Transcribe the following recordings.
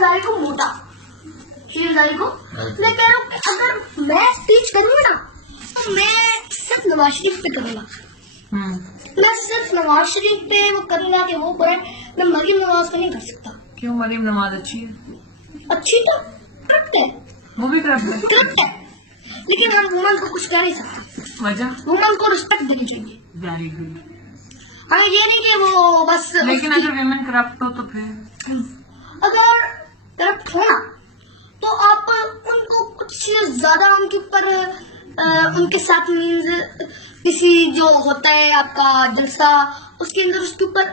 हजारी को मोटा, शीर हजारी को। मैं कह रहा हूँ कि अगर मैं स्पीच करूंगा ना तो मैं सिर्फ नवाज शरीफ पे करूंगा, मैं सिर्फ नवाज शरीफ पे वो करूंगा कि वो पढ़े, मैं मरीम नवाज को नहीं कर सकता। क्यों? मरीम नवाज अच्छी है, अच्छी तो करप्ट है, वो भी करप्ट है, लेकिन हम वुमन को कुछ कर नहीं सकते। वजह? वुमन को रिस्पेक्ट देनी चाहिए। Very good. हमें ये नहीं कि वो बस, लेकिन अगर विमेन करप्ट हो तो फिर अगर करप्ट हो ना तो आप उनको कुछ ज्यादा उनके ऊपर उनके साथ मीन्स किसी जो होता है आपका जलसा, उसके अंदर उसके ऊपर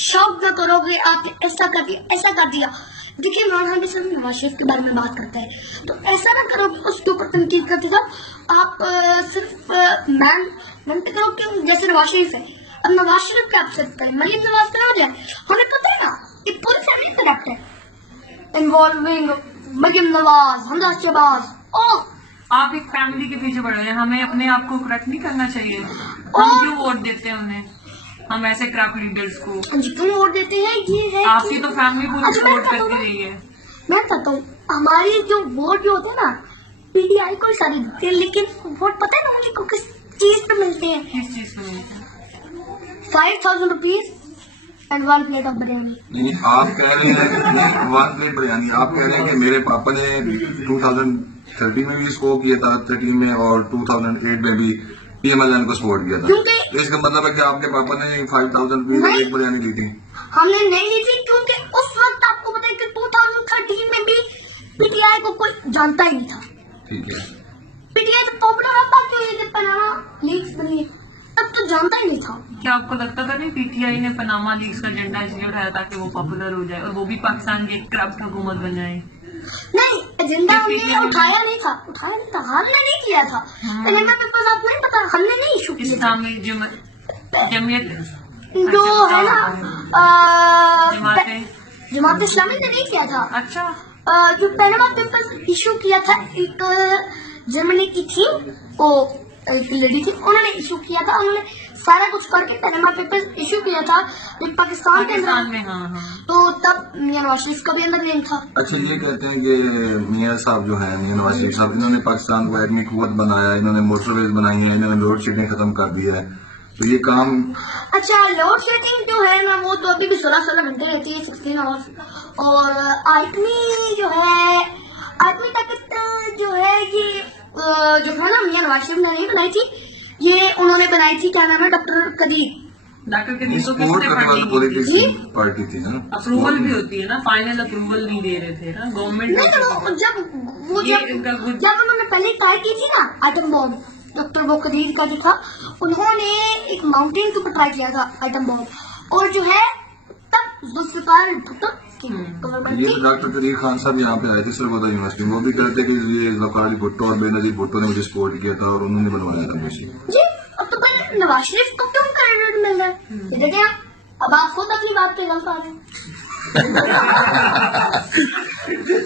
शौक न करोगे आप, ऐसा कर दिया ऐसा कर दिया। देखिए मौलाना भी सिर्फ नवाज शरीफ के बारे में बात करता है, तो ऐसा ना करो उसके ऊपर तनकीद करते जाओ। आप सिर्फ मैन पे करो कि जैसे नवाज शरीफ है, अब नवाज शरीफ क्या आप सकते हैं, मरीम नवाज का हो जाए, हमें पता है ना कि पूरी फैमिली करप्ट है, इन्वॉल्विंग मरीम नवाज, हमजा शहबाज। ओ आप एक फैमिली के पीछे पड़ रहे हैं, हमें अपने आप को करप्ट नहीं करना चाहिए। हम क्यों वोट देते हैं उन्हें, हम ऐसे करप्ट लीडर्स को क्यों वोट देते हैं? ये है आपकी तो फैमिली पूरी सपोर्ट करती रही है। मैं कहता हूँ हमारी जो वोट जो होते हैं ना पीटीआई को सारी देते हैं, लेकिन वोट पता है ना मुझे को किस चीज पे मिलते हैं? किस चीज पे मिलते हैं? 5,000 rupees and 1 plate of biryani. नहीं, आप कह रहे हैं कि 1 प्लेट बिरयानी, आप कह रहे हैं कि मेरे पापा ने 2013 में भी स्कोर किया था, 13 में और 2008 में भी पीएमएलएन को सपोर्ट किया था। इसका मतलब है कि आपके पापा ने 5,000 रुपीज एक बिरयानी ली थी? हमने नहीं ली थी, क्योंकि उस वक्त आपको पता है कि 2013 में भी पीटीआई को कोई जानता ही नहीं था। ठीक है, पीटीआई तो पॉपुलर होता क्यों ये पनामा लीक्स बनी, तब तो जानता ही नहीं था। क्या आपको लगता था नहीं पीटीआई ने पनामा लीक्स का झंडा इसलिए उठाया ताकि वो पॉपुलर हो जाए और वो भी पाकिस्तान की एक करप्ट हुकूमत बन जाए? नहीं, एजेंडा हमने उठाया नहीं था, हमने नहीं किया था। एजेंडा पेपर्स आपको नहीं पता, हमने नहीं इशू किया। इस्लामी जमीयत जो है ना जमात इस्लामी ने नहीं किया था। अच्छा, जो पैनामा पेपर्स इशू किया था, एक जर्मनी की थी, वो एक लेडी थी, उन्होंने इशू किया था, उन्होंने सारा कुछ करके पैनामा पेपर्स इशू किया था पाकिस्तान के अंदर में। हाँ। तो तब मियां नवाज शरीफ का भी अंदर नहीं था। अच्छा, ये कहते हैं कि मियां साहब जो है, मियां नवाज शरीफ साहब, इन्होंने पाकिस्तान को एटमी कुव्वत बनाया, इन्होंने मोटरवेज बनाई है, इन्होंने लोड शेडिंग खत्म कर दी है, तो ये काम। अच्छा, लोड शेडिंग जो है ना वो तो अभी भी 16 घंटे रहती है, 16 आवर्स। और आर्मी जो है, आर्मी ताकत जो है ये जो है ना मियां नवाज शरीफ ने नहीं बनाई थी, ये उन्होंने बनाई थी, क्या नाम है, डॉक्टर कदीर तो किसने पार्टी थी ना, अप्रूवल भी होती है ना, फाइनल अप्रूवल नहीं दे रहे थे ना गवर्नमेंट। जब उन्होंने पहले ट्राई की थी ना आइटम बॉम्ब, डॉक्टर वो कदीर का जो था, उन्होंने एक माउंटेन के ऊपर ट्राई किया था आइटम बॉम्ब, और जो है तब जुल्फिकार भुट्टो ये डॉक्टर कदीर खान साहब यहाँ पे आए थे सरगोदा यूनिवर्सिटी, वो भी कहते कि ये ज़फ़र भुट्टो और बेनज़ीर भुट्टो ने मुझे सपोर्ट किया था और उन्होंने बनवाया था मुझे। जी, अब तो पहले नवाज शरीफ को क्यों क्रेडिट मिल रहा है? देखिए अब आप खुद अपनी बात पे गलत आ रहे हैं।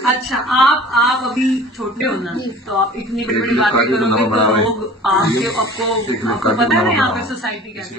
अच्छा, आप अभी छोटे हो ना, तो आप इतनी बड़ी बड़ी बातें करोगे तो लोग आपको पता है यहाँ पे सोसाइटी कैसे